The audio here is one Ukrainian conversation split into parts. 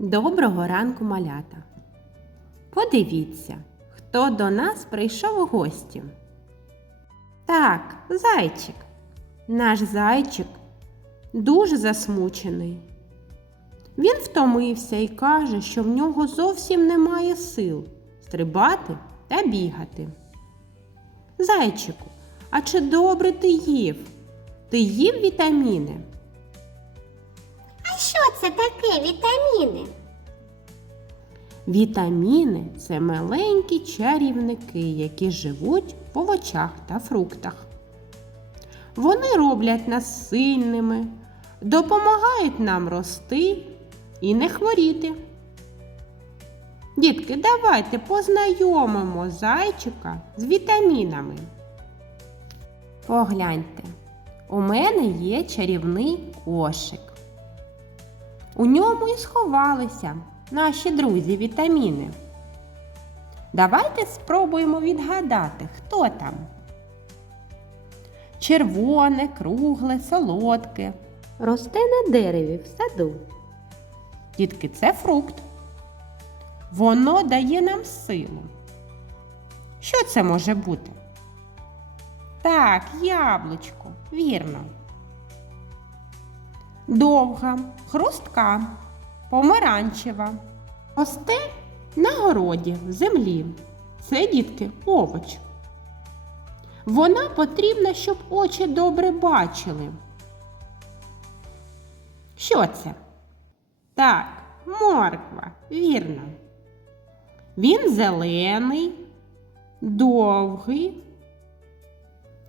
Доброго ранку, малята. Подивіться, хто до нас прийшов у гості. Так, зайчик. Наш зайчик дуже засмучений. Він втомився і каже, що в нього зовсім немає сил стрибати та бігати. Зайчику, а чи добре ти їв? Ти їв вітаміни? Це таке вітаміни? Вітаміни це маленькі чарівники, які живуть в овочах та фруктах. Вони роблять нас сильними, допомагають нам рости і не хворіти. Дітки, давайте познайомимо зайчика з вітамінами. Погляньте, у мене є чарівний кошик. У ньому і сховалися наші друзі вітаміни. Давайте спробуємо відгадати, хто там. Червоне, кругле, солодке. Росте на дереві в саду. Дітки, це фрукт. Воно дає нам силу. Що це може бути? Так, яблучко, вірно. Довга, хрустка, помаранчева. Росте на городі, в землі. Це, дітки, овоч. Вона потрібна, щоб очі добре бачили. Що це? Так, морква, вірно. Він зелений, довгий,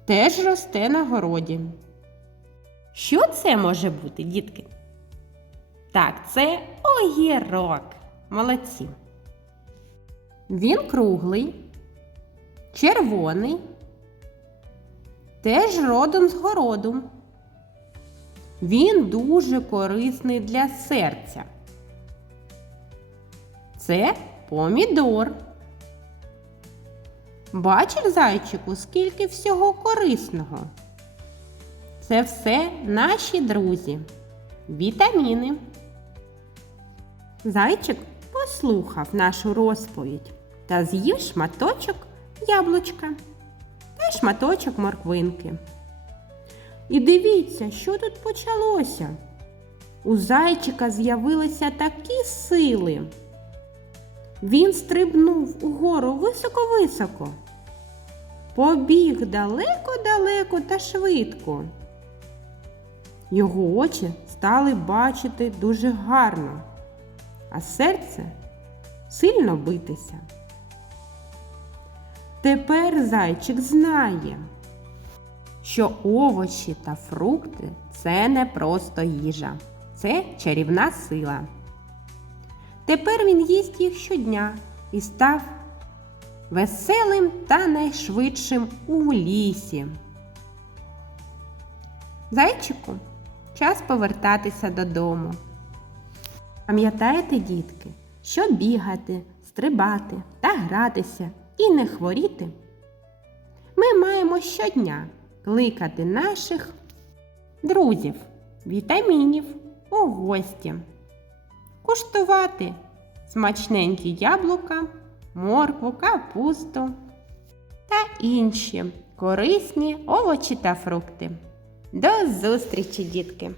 теж росте на городі. Що це може бути, дітки? Так, це огірок. Молодці. Він круглий, червоний, теж родом з городу. Він дуже корисний для серця. Це помідор. Бачиш, зайчику, скільки всього корисного. Це все наші друзі. Вітаміни. Зайчик послухав нашу розповідь та з'їв шматочок яблучка та шматочок морквинки. І дивіться, що тут почалося. У зайчика з'явилися такі сили. Він стрибнув угору високо-високо, побіг далеко-далеко та швидко. Його очі стали бачити дуже гарно, а серце сильно битися. Тепер зайчик знає, що овочі та фрукти це не просто їжа, це чарівна сила. Тепер він їсть їх щодня і став веселим та найшвидшим у лісі. Зайчику, час повертатися додому. Пам'ятаєте, дітки, що бігати, стрибати та гратися і не хворіти? Ми маємо щодня кликати наших друзів, вітамінів у гості, куштувати смачненькі яблука, моркву, капусту та інші корисні овочі та фрукти. До зустрічі, дітки!